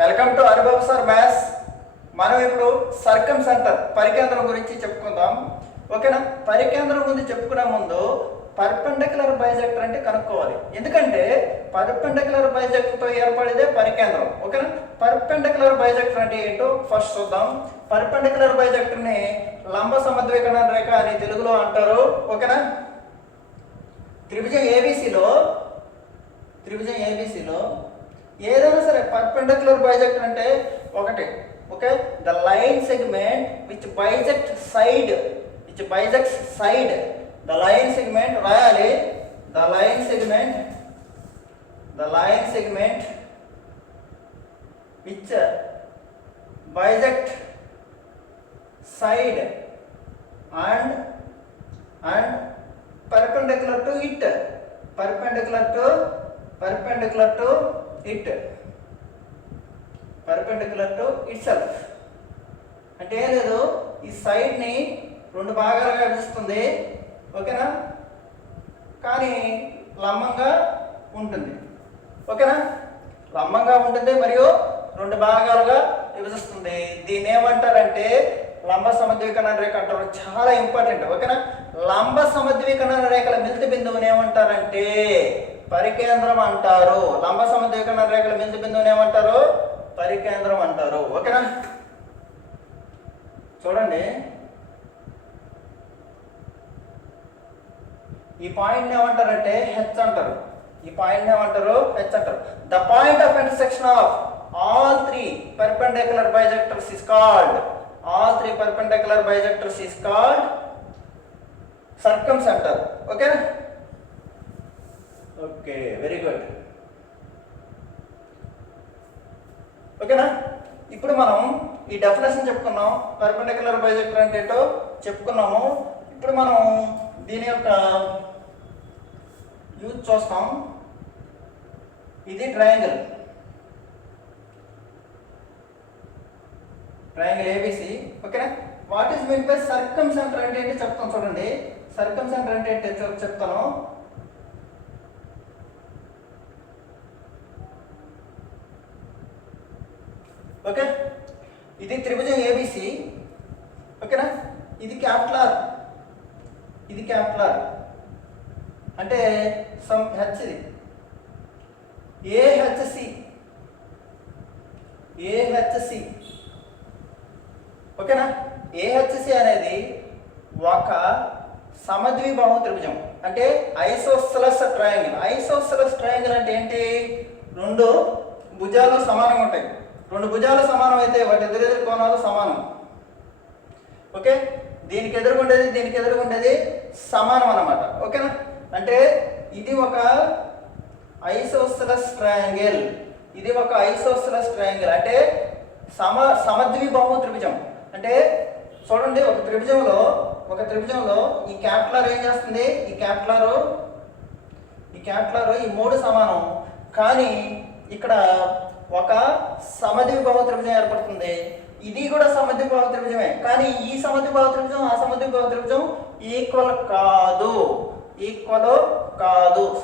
Welcome to Anubhav sir maths. మనం ఇప్పుడు సర్కమ్ centre పరికేంద్రం గురించి చెప్పుకుందాం. ఓకేనా? పరికేంద్రం గురించి చెప్పుకునే ముందు పర్పెండిక్యులర్ బైజెక్టర్ అంటే కనుక్కోవాలి. ఎందుకంటే పర్పెండిక్యులర్ బైజెక్టర్తో ఏర్పడేదే పరికేంద్రం. ఓకేనా? పర్పెండిక్యులర్ బైజెక్టర్ అంటే ఏంటో ఫస్ట్ చూద్దాం. పర్పెండిక్యులర్ బైజెక్టర్ని లంబ సమద్వికరణ రేఖ అని తెలుగులో అంటారు. ఓకేనా? త్రిభుజం ఏబిసిలో ఏదైనా సరే పర్పెండిక్యులర్ బైజెక్టర్ అంటే ఒకటి. Okay, the line segment which bisects side the line segment రాయాలి. The line segment which bisect side and perpendicular to it perpendicular to itself అంటే ఏం లేదు, ఈ సైడ్ ని రెండు భాగాలుగా విభజిస్తుంది. ఓకేనా? కానీ లంబంగా ఉంటుంది. ఓకేనా? లంబంగా ఉంటుంది మరియు రెండు భాగాలుగా విభజిస్తుంది. దీన్ని ఏమంటారంటే లంబ సమద్వికరణ రేఖ అంటారు. చాలా ఇంపార్టెంట్. ఓకేనా? లంబ సమద్వికరణ రేఖల మిలిత బిందువుని ఏమంటారంటే పరికేంద్రం అంటారు. లంబ సమద్వికరణ రేఖల మిలిత బిందువుని ఏమంటారు? పరికేంద్రం అంటారు. ఓకేనా? చూడండి, ఈ పాయింట్ ఏమంటారంటే హెచ్ అంటారు. The point of intersection of all three perpendicular bisectors is called circumcenter. Okay, very good. ఓకేనా? ఇప్పుడు మనం ఈ డెఫినేషన్ చెప్పుకున్నాం. పర్పెండిక్యులర్ బైజెక్టర్ అంటే ఏంటో చెప్పుకున్నాము. ఇప్పుడు మనం దీని యొక్క యూజ్ చూస్తాం. ఇది ట్రయాంగిల్ ABC. ఓకేనా? What is mean by circumcentre అంటే ఏంటి చెప్తాను. చూడండి, సర్కమ్ సెంటర్ అంటే ఏంటి చెప్తాను. ఓకే, ఇది త్రిభుజం ABC. ఓకేనా? ఇది క్యాపిటల్ ఆర్ అంటే సమ్ హెచ్. AHC. ఓకేనా? AHC అనేది ఒక సమద్విబాహు త్రిభుజం అంటే ఐసోసెలస్ ట్రయాంగిల్ అంటే ఏంటి? రెండు భుజాలు సమానంగా ఉంటాయి. రెండు భుజాలు సమానం అయితే వాటి ఎదురెదురు కోణాలు సమానం. ఓకే, దీనికి ఎదురుగుండేది సమానం అన్నమాట. ఓకేనా? అంటే ఇది ఒక ఐసోసెలస్ ట్రయాంగిల్ అంటే సమద్విబాహు త్రిభుజం. అంటే చూడండి, ఒక త్రిభుజంలో ఈ క్యాపిటల్ ఏం చేస్తుంది? ఈ క్యాపిటల్ ఈ మూడు సమానం. కానీ ఇక్కడ ఒక సమద్విబాహు త్రిభుజం ఏర్పడుతుంది. ఇది కూడా సమద్విబాహు త్రిభుజమే. కానీ ఈ సమద్విబాహు త్రిభుజం ఆ సమద్విబాహు త్రిభుజం ఈక్వల్ కాదు.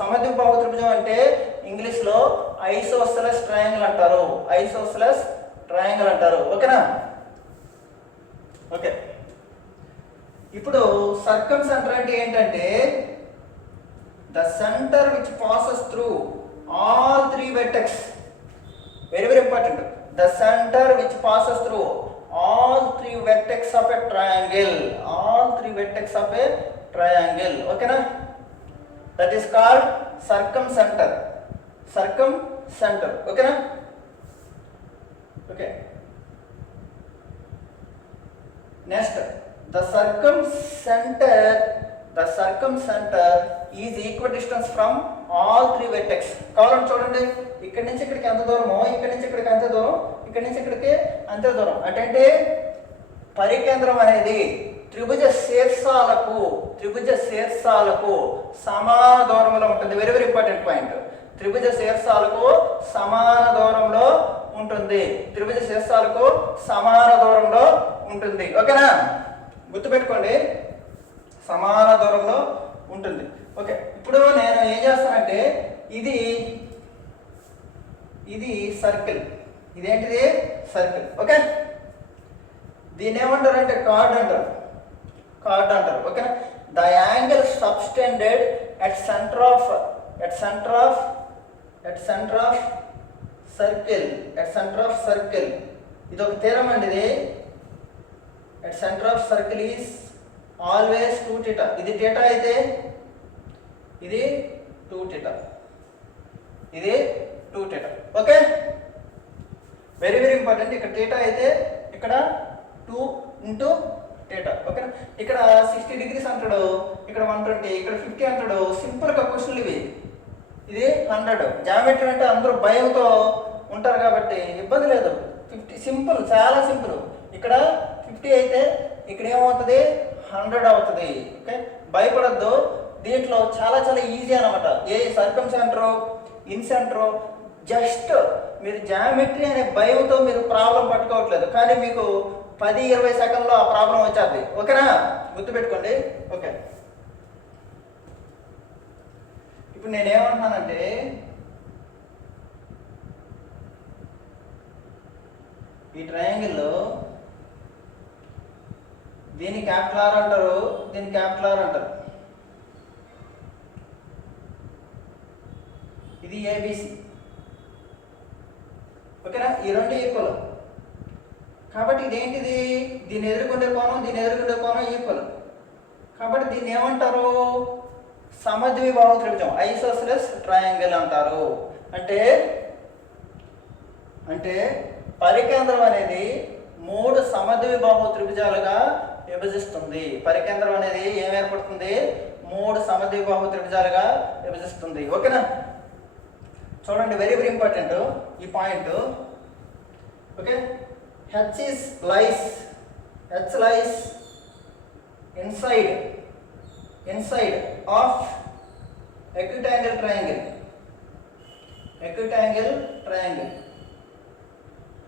సమద్విబాహు త్రిభుజం అంటే ఇంగ్లీష్ లో ఐసోసెలస్ ట్రయాంగిల్ అంటారు. ఓకేనా? ఓకే, ఇప్పుడు సర్కమ్ సెంటర్ అంటే ఏంటంటే the centre which passes through all three vertex. Very very important. The centre which passes through all three vertex of a triangle. ఓకేనా? That is called circumcenter. ఓకేనా? Okay, next the circumcenter is equidistant from all three vertex. కావాలంటే చూడండి, ఇక్కడి నుంచి ఇక్కడికి ఎంత దూరమో, ఇక్కడి నుంచి ఇక్కడికి అంతే దూరం, ఇక్కడి నుంచి ఇక్కడికి అంతే దూరం. అంటే పరికేంద్రం అనేది త్రిభుజ శీర్షాలకు సమాన దూరంలో ఉంటుంది. Very very important point. త్రిభుజ శీర్షాలకు సమాన దూరంలో ఉంటుంది. ఓకేనా? గుర్తుపెట్టుకోండి, సమాన దూరంలో ఉంటుంది. ఓకే, ఇప్పుడు నేను ఏం చేస్తానంటే ఇది సర్కిల్. ఇదేంటిది సర్కిల్. ఓకే, దీన్ని ఏమంటారంటే కార్డ్ అంటారు. ఓకేనా. The angle subtended at centre of circle. ఇది ఒక థీరం అండి. ఇది at centre of circle is always 2θ. ఇది θ అయితే ఇది 2θ. Okay, very very important. ఇక్కడ θ అయితే ఇక్కడ 2 into θ. ఓకేనా. ఇక్కడ 60 degrees అంటాడు, ఇక్కడ 120, ఇక్కడ 50 అంటాడు. సింపుల్గా క్వశ్చన్లు ఇవి. ఇది 100. జామెట్రీ అంటే అందరూ భయంతో ఉంటారు కాబట్టి ఇబ్బంది లేదు. 50 సింపుల్, చాలా సింపుల్. ఇక్కడ 50 అయితే ఇక్కడ ఏమవుతుంది, 100 అవుతుంది. ఓకే, భయపడద్దు. దీంట్లో చాలా చాలా ఈజీ అనమాట. ఏ సర్కమ్ సెంటరు, ఇన్ సెంటరు, జస్ట్ మీరు జామెట్రీ అనే భయంతో మీరు ప్రాబ్లం పట్టుకోవట్లేదు, కానీ మీకు 10-20 సెకండ్లో ఆ ప్రాబ్లం వచ్చేది. ఓకేనా, గుర్తుపెట్టుకోండి. ఓకే, ఇప్పుడు నేనేమంటున్నానంటే ఈ ట్రయాంగిల్లో దీన్ని క్యాపిటల్ ఆర్ అంటారు, దీన్ని క్యాపిటల్ ఆర్ అంటారు. ఇది ఏబిసి. ఓకేనా, ఈ రెండు ఈక్వల్ కాబట్టి ఇదేంటిది, దీన్ని ఎదుర్కొండే కోణం ఈక్వల్ కాబట్టి దీన్ని ఏమంటారు, సమద్విబాహు త్రిభుజం, ఐసోసెలస్ ట్రయాంగిల్ అంటారు. అంటే పరికేంద్రం అనేది 3 సమద్విబాహు త్రిభుజాలుగా విభజిస్తుంది. పరికేంద్రం అనేది ఏం ఏర్పడుతుంది, 3 సమద్విబాహు త్రిభుజాలుగా విభజిస్తుంది. ఓకేనా, చూడండి, వెరీ వెరీ ఇంపార్టెంట్ ఈ point. Okay, H lies inside of equitangle triangle.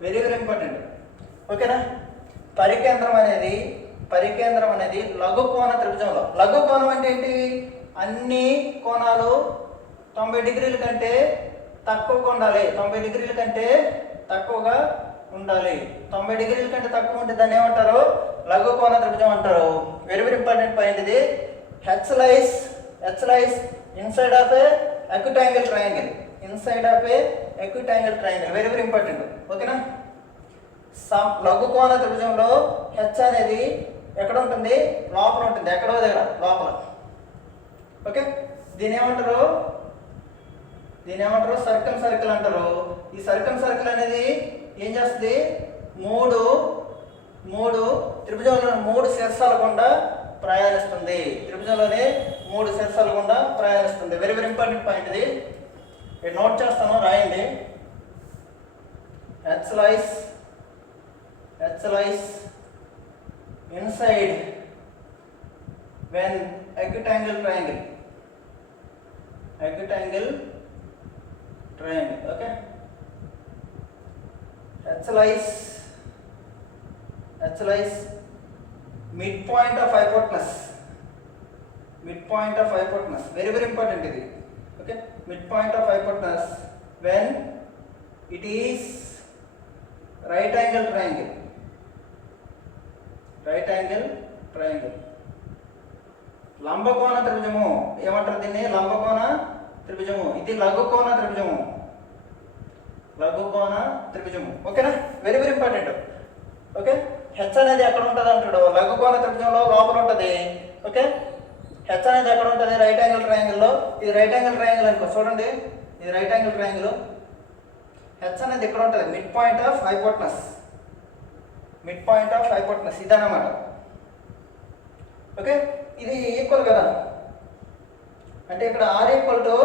Very very important. ఓకేనా, పరికేంద్రం అనేది లఘు కోణ త్రిభుజంలో. లఘు కోణం అంటే ఏంటి, అన్ని కోణాలు 90 డిగ్రీల కంటే తక్కువగా ఉండాలి. 90 డిగ్రీల కంటే తక్కువగా ఉండాలి. 90 డిగ్రీల కంటే తక్కువ ఉంటే దాన్ని ఏమంటారు, లఘు కోణ త్రిభుజం అంటారు. వెరీ వెరీ ఇంపార్టెంట్ పాయింట్ ఇది. H lies inside of a equitangle triangle. Very very important. ఓకేనా, లఘు కోణ త్రిభుజంలో హెచ్ అనేది ఎక్కడ ఉంటుంది, లోపల ఉంటుంది, ఎక్కడో దగ్గర లోపల. ఓకే, దీని ఏమంటారు సర్కిల్ అంటారు. ఈ సర్కిల్ అనేది ఏం చేస్తుంది, మూడు త్రిభుజంలో 3 శీర్షాల గుండా ప్రయాణిస్తుంది. త్రిభుజంలోనే 3 శీర్షాల గుండా ప్రయాణిస్తుంది. వెరీ వెరీ ఇంపార్టెంట్ పాయింట్ ఇది. నేను నోట్ చేస్తాను, రాయండి. H lies inside when equitangle triangle. Okay, H lies midpoint of hypotenuse. Very very important ఇది. Okay, midpoint of hypotenuse when it is right angle triangle. లంబకోణ త్రిభుజము ఏమంటారు దీన్ని, లంబకోణ త్రిభుజము. ఇది లఘు కోణ త్రిభుజము. ఓకేనా, very very important. Okay, H అనేది ఎక్కడ ఉంటుంది అంటాడు, లఘు కోణ త్రిభుజంలో లోపల ఉంటుంది. ఓకే, హెచ్ అనేది ఎక్కడ ఉంటుంది, రైట్ యాంగిల్ ట్రయాంగిల్లో. ఇది రైట్ యాంగిల్ ట్రయాంగిల్ అనుకో, చూడండి, ఇది రైట్ యాంగిల్ ట్రయాంగిల్. హెచ్ అనేది ఇక్కడ ఉంటుంది, మిడ్ పాయింట్ ఆఫ్ హైపోటనస్ ఇదన్నమాట. ఓకే, ఇది ఈక్వల్ కదా, అంటే ఇక్కడ R equal to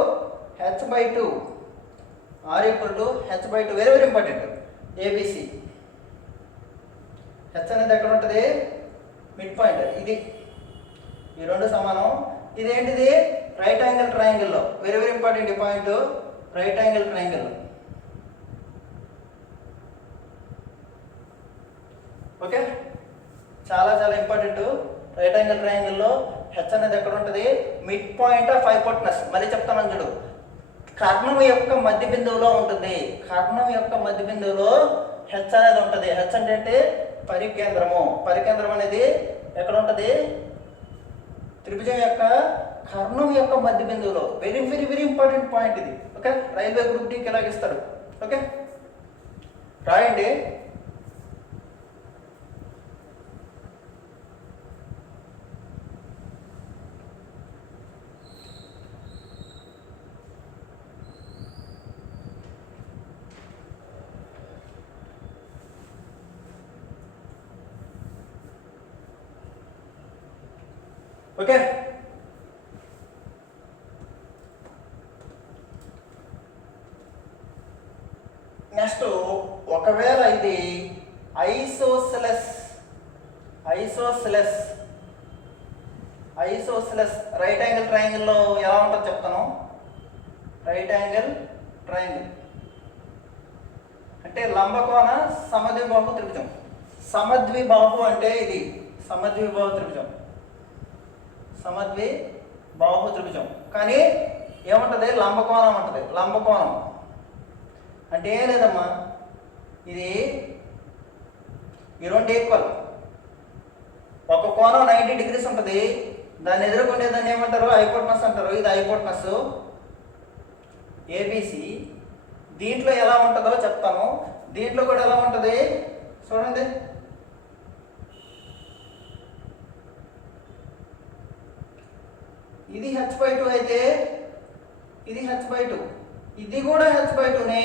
h/2. Very very important. ABC H అనేది ఎక్కడ ఉంటుంది, మిడ్ పాయింట్. ఇది ఈ రెండు సమానం. ఇదేంటిది, రైట్ యాంగిల్ ట్రయాంగిల్లో. వెరీ వెరీ ఇంపార్టెంట్ ఈ point, right angle triangle. Okay, చాలా చాలా ఇంపార్టెంట్. రైట్ యాంగిల్ ట్రయాంగిల్లో హెచ్ అనేది ఎక్కడ ఉంటుంది, మిడ్ పాయింట్ ఆఫ్ హైపోటనస్. మళ్ళీ చెప్తాను చూడు, కర్ణం యొక్క మధ్య బిందువులో ఉంటుంది. కర్ణం యొక్క మధ్య బిందువులో హెచ్ అనేది ఉంటుంది. హెచ్ అంటే పరికేంద్రము. పరికేంద్రం అనేది ఎక్కడ ఉంటుంది? త్రిభుజం యొక్క కర్ణం యొక్క మధ్య బిందువులో. Very very very important point ఇది. ఓకే, రైల్వే గ్రూప్ డీకి ఎలాగ ఇస్తాడు. ఓకే, రాయండి. ఓకే, నెక్స్ట్ ఒకవేళ ఇది ఐసోసెలస్ రైట్ యాంగిల్ ట్రయాంగిల్లో ఎలా ఉంటుందో చెప్తాను. రైట్ యాంగిల్ ట్రయాంగిల్ అంటే లంబకోణ సమద్విబాహు త్రిభుజం. సమద్విబాహు అంటే ఇది సమద్విబాహు త్రిభుజం. సమద్విబాహు త్రిభుజం కానీ ఏముంటుంది? లంబకోణం ఉంటుంది. లంబకోణం అంటే ఏం లేదమ్మా, ఇది ఈ రెండు ఈక్వల్. ఒక కోణం 90 degrees ఉంటుంది. దాన్ని ఎదుర్కొంటే దాన్ని ఏమంటారు? హైపోటనస్ అంటారు. ఇది హైపోటనస్ ఏబిసి. దీంట్లో ఎలా ఉంటుందో చెప్తాను. దీంట్లో కూడా ఎలా ఉంటుంది చూడండి. ఇది h/2 అయితే ఇది h/2, ఇది కూడా h/2నే,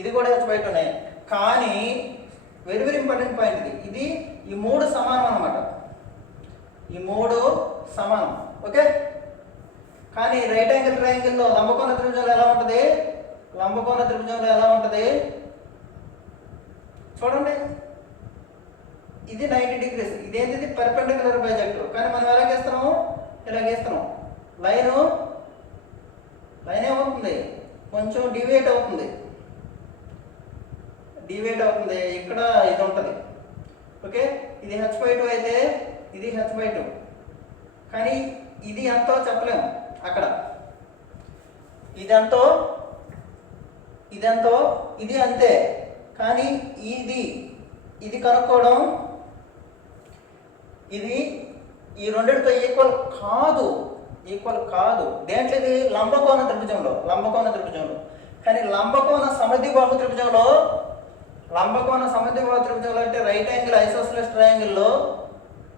ఇది కూడా h/2నే. కానీ వెరీ వెరీ ఇంపార్టెంట్ పాయింట్ ఇది ఈ మూడు సమానం అన్నమాట. ఈ మూడు సమానం. ఓకే, కానీ రైట్ యాంగిల్ ట్రయాంగిల్లో లంబకోణ త్రిభుజంలో ఎలా ఉంటుంది? లంబకోణ త్రిభుజంలో ఎలా ఉంటుంది చూడండి. ఇది 90 degrees. ఇదేంటిది? పర్పెండిక్యులర్ బైజెక్టర్. కానీ మనం ఎలా గీస్తున్నాము? ఇలా గీస్తున్నాం. లైన్ ఏమవుతుంది? కొంచెం డివియేట్ అవుతుంది. ఇక్కడ ఇది ఉంటుంది. ఓకే, ఇది h/2 అయితే ఇది h/2. కానీ ఇది ఎంతో చెప్పలేము అక్కడ. ఇదెంతో ఇది అంతే. కానీ ఇది కనుక్కోవడం, ఇది ఈ రెండిటితో ఈక్వల్ కాదు. దేంట్లో? ఇది లంబకోణ త్రిభుజంలో. కానీ లంబకోణ సమద్విబాహు త్రిభుజంలో అంటే రైట్ యాంగిల్ ఐసోసెలస్ ట్రయాంగిల్లో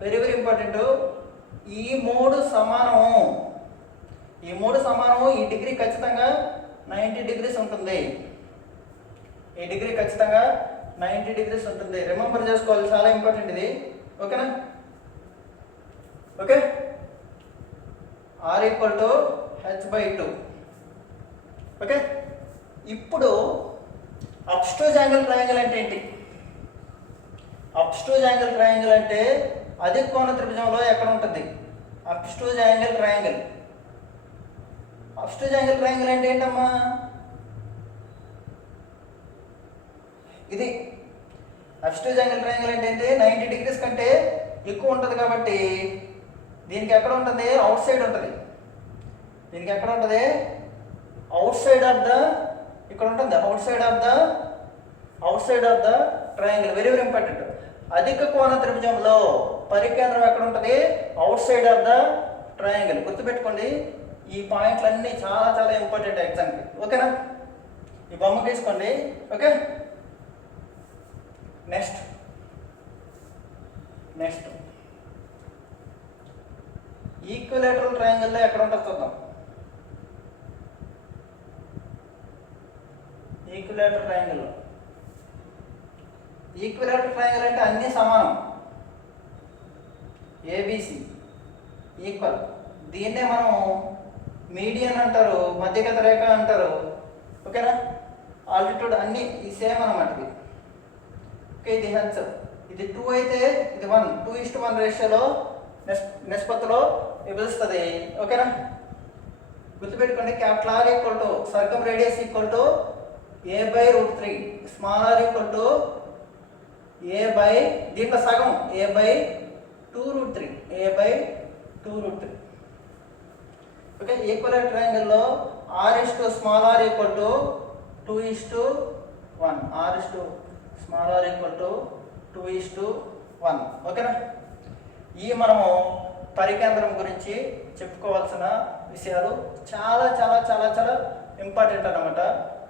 వెరీ వెరీ ఇంపార్టెంట్. ఈ మూడు సమానము. ఈ డిగ్రీ ఖచ్చితంగా 90 degrees ఉంటుంది. ఈ డిగ్రీ ఖచ్చితంగా 90 degrees ఉంటుంది. రిమెంబర్ చేసుకోవాలి, చాలా ఇంపార్టెంట్ ఇది. ఓకేనా? Okay, R = h/2. ఓకే, ఇప్పుడు అబ్స్ట్యూజ్ యాంగిల్ ట్రయాంగిల్ అంటే ఏంటి? అబ్స్ట్యూజ్ యాంగిల్ ట్రయాంగిల్ అంటే అధిక కోణ త్రిభుజంలో ఎక్కడ ఉంటుంది? అబ్స్ట్యూజ్ యాంగిల్ ట్రయాంగిల్ అంటే ఏంటమ్మా? ఇది అబ్స్ట్యూజ్ యాంగిల్ ట్రయాంగిల్ అంటే ఏంటి? 90 degrees కంటే ఎక్కువ ఉంటుంది. కాబట్టి దీనికి ఎక్కడ ఉంటుంది? అవుట్ సైడ్ ఉంటుంది. దీనికి ఎక్కడ ఉంటుంది? అవుట్ సైడ్ ఆఫ్ ద ఇక్కడ ఉంటుంది. Out side of the triangle. Very very important. అధిక కోణ త్రిభుజంలో పరికేంద్రం ఎక్కడ ఉంటుంది? Out side of the triangle. గుర్తుపెట్టుకోండి, ఈ పాయింట్లన్నీ చాలా చాలా ఇంపార్టెంట్ ఎగ్జామ్కి. ఓకేనా? ఈ బొమ్మ తీసుకోండి. ఓకే, నెక్స్ట్ ఈక్విలేటరల్ ట్రయాంగిల్లో ఎక్కడ ఉంటుంది చూద్దాం. ఈక్విలేటరల్ ట్రయాంగిల్ అంటే అన్నీ సమానం. ABC equal. దీన్నే మనం మీడియన్ అంటారు, మధ్యగత రేఖ అంటారు. ఓకేనా? ఆల్టిట్యూడ్ అన్నీ ఈ సేమ్ అన్నమాట. ఇది ఓకే, ఇది హెచ్. ఇది 2 అయితే ఇది 1, 2:1 రేషియోలో నిష్పత్తిలో విభజిస్తుంది. ఓకేనా? గుర్తుపెట్టుకోండి, capital R = circumradius a/√3, small r a దీంట్లో సగం a/2√3. ఓకే, ఈక్వలేటరల్ ట్రయాంగిల్లో r/small r equal to 2:1, r/small r equal to 2:1. ఓకేనా? ఈ మనము పరికేంద్రం గురించి చెప్పుకోవాల్సిన విషయాలు చాలా చాలా చాలా చాలా ఇంపార్టెంట్ అన్నమాట.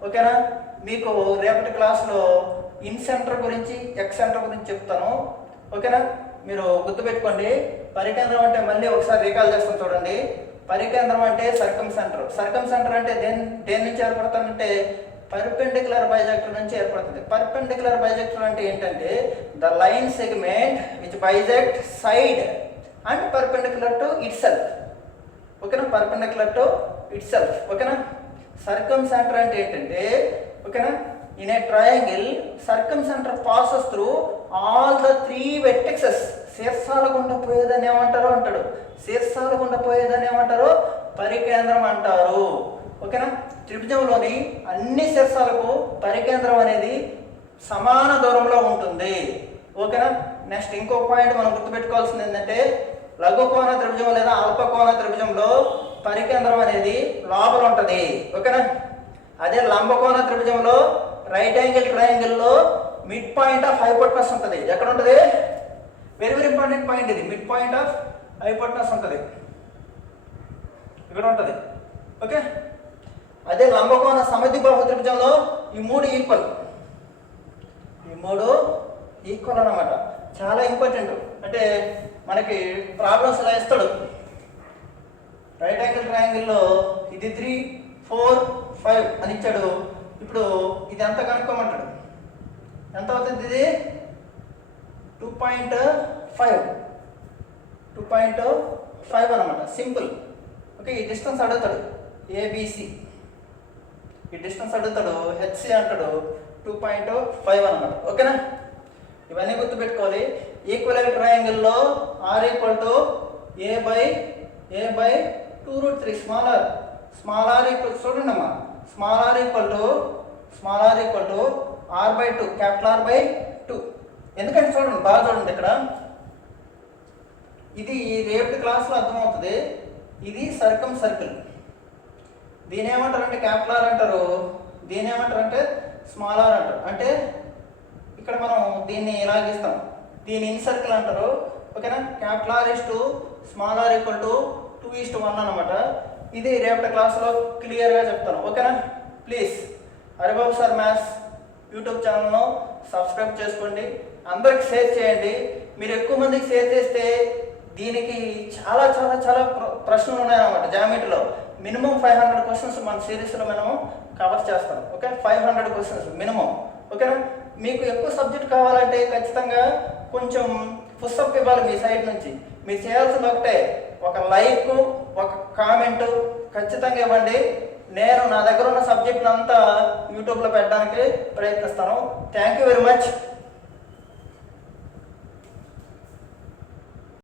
ఓకేనా? మీకు రేపటి క్లాస్లో ఇన్ సెంటర్ గురించి ఎక్స్ సెంటర్ గురించి చెప్తాను. ఓకేనా? మీరు గుర్తుపెట్టుకోండి. పరికేంద్రం అంటే మళ్ళీ ఒకసారి రీకాల్ చేస్తాను చూడండి. పరికేంద్రం అంటే సర్కమ్ సెంటర్ అంటే దేని నుంచి ఏర్పడుతుందంటే పర్పెండిక్యులర్ బైజెక్టర్ నుంచి ఏర్పడుతుంది. పర్పెండిక్యులర్ బైజెక్టర్ అంటే ఏంటంటే the line segment which bisect side and perpendicular to itself. ఓకేనా? Perpendicular to itself. ఓకేనా? సర్కమ్ సెంటర్ అంటే ఏంటంటే ఓకేనా, in a triangle circumcentre passes through all the 3 vertexes. శీర్షాల గుండా పోయేదని ఏమంటారు అంటాడు. శీర్షాల గుండా పోయేదని ఏమంటారు? పరికేంద్రం అంటారు. ఓకేనా? త్రిభుజంలోని అన్ని శీర్షాలకు పరికేంద్రం అనేది సమాన దూరంలో ఉంటుంది. ఓకేనా? నెక్స్ట్ ఇంకో పాయింట్ మనం గుర్తుపెట్టుకోవాల్సింది ఏంటంటే లఘుకోణ త్రిభుజం లేదా అల్పకోణ త్రిభుజంలో పరికేంద్రం అనేది లోపల ఉంటుంది. ఓకేనా? అదే లంబకోణ త్రిభుజంలో రైట్ యాంగిల్ ట్రయాంగిల్లో మిడ్ పాయింట్ ఆఫ్ హైపోటనస్ ఉంటుంది. ఎక్కడ ఉంటుంది? వెరీ వెరీ ఇంపార్టెంట్ పాయింట్ ఇది. మిడ్ పాయింట్ ఆఫ్ హైపోటనస్ ఉంటుంది, ఇక్కడ ఉంటుంది. ఓకే, అదే లంబకోణ సమద్విబాహు త్రిభుజంలో ఈ 3 ఈక్వల్ అన్నమాట. చాలా ఇంపార్టెంట్. అంటే మనకి ప్రాబ్లమ్స్ ఇలా ఇస్తాడు. రైట్ యాంగిల్ ట్రయాంగిల్లో ఇది 3, 4, 5 అని ఇచ్చాడు. ఇప్పుడు ఇది ఎంత కనుక్కోమంటాడు. ఎంత అవుతుంది? ఇది 2.5 అనమాట. సింపుల్. ఓకే, ఈ డిస్టెన్స్ అడుగుతాడు. ఏబిసి ఈ డిస్టెన్స్ అడుగుతాడు. హెచ్సి అంటాడు. 2.5 అనమాట. ఓకేనా? ఇవన్నీ గుర్తుపెట్టుకోవాలి. ఈక్వల్ ట్రయాంగిల్లో r equal to a/2√3. Small r equal చూడండి అమ్మా. Small r equal to r/2, capital R/2. ఎందుకంటే చూడండి, బాగా చూడండి ఇక్కడ. ఇది రేపటి క్లాస్లో అర్థమవుతుంది. ఇది సర్కిల్. దీని ఏమంటారంటే క్యాపిటల్ R అంటారు, దీని ఏమంటారంటే స్మాల్ r అంటారు. అంటే ఇక్కడ మనం దీన్ని ఇలా గీస్తాం. దీని ఇన్ సర్కిల్ అంటారు. ఓకేనా? Capital R small r equal to 2:1 అనమాట. ఇది రేపటి క్లాస్లో క్లియర్గా చెప్తాను. ఓకేనా? Please Haribabu sir maths YouTube ఛానల్ను సబ్స్క్రైబ్ చేసుకోండి. అందరికి షేర్ చేయండి. మీరు ఎక్కువ మందికి షేర్ చేస్తే దీనికి చాలా చాలా చాలా ప్రశ్నలు ఉన్నాయన్నమాట. జామెట్రీలో మినిమం 500 క్వశ్చన్స్ మన సిరీస్లో మనము కవర్ చేస్తాం. Okay, 500 questions minimum. ఓకేనా? మీకు ఎక్కువ సబ్జెక్ట్ కావాలంటే ఖచ్చితంగా కొంచెం పుస్తకం ఇవ్వాలి మీ సైడ్ నుంచి. మీరు చేయాల్సింది ఒకటే, ఒక లైక్, ఒక కామెంట్ ఖచ్చితంగా ఇవ్వండి. నేను నా దగ్గర ఉన్న సబ్జెక్ట్ అంతా యూట్యూబ్లో పెట్టడానికి ప్రయత్నిస్తాను. Thank you very much.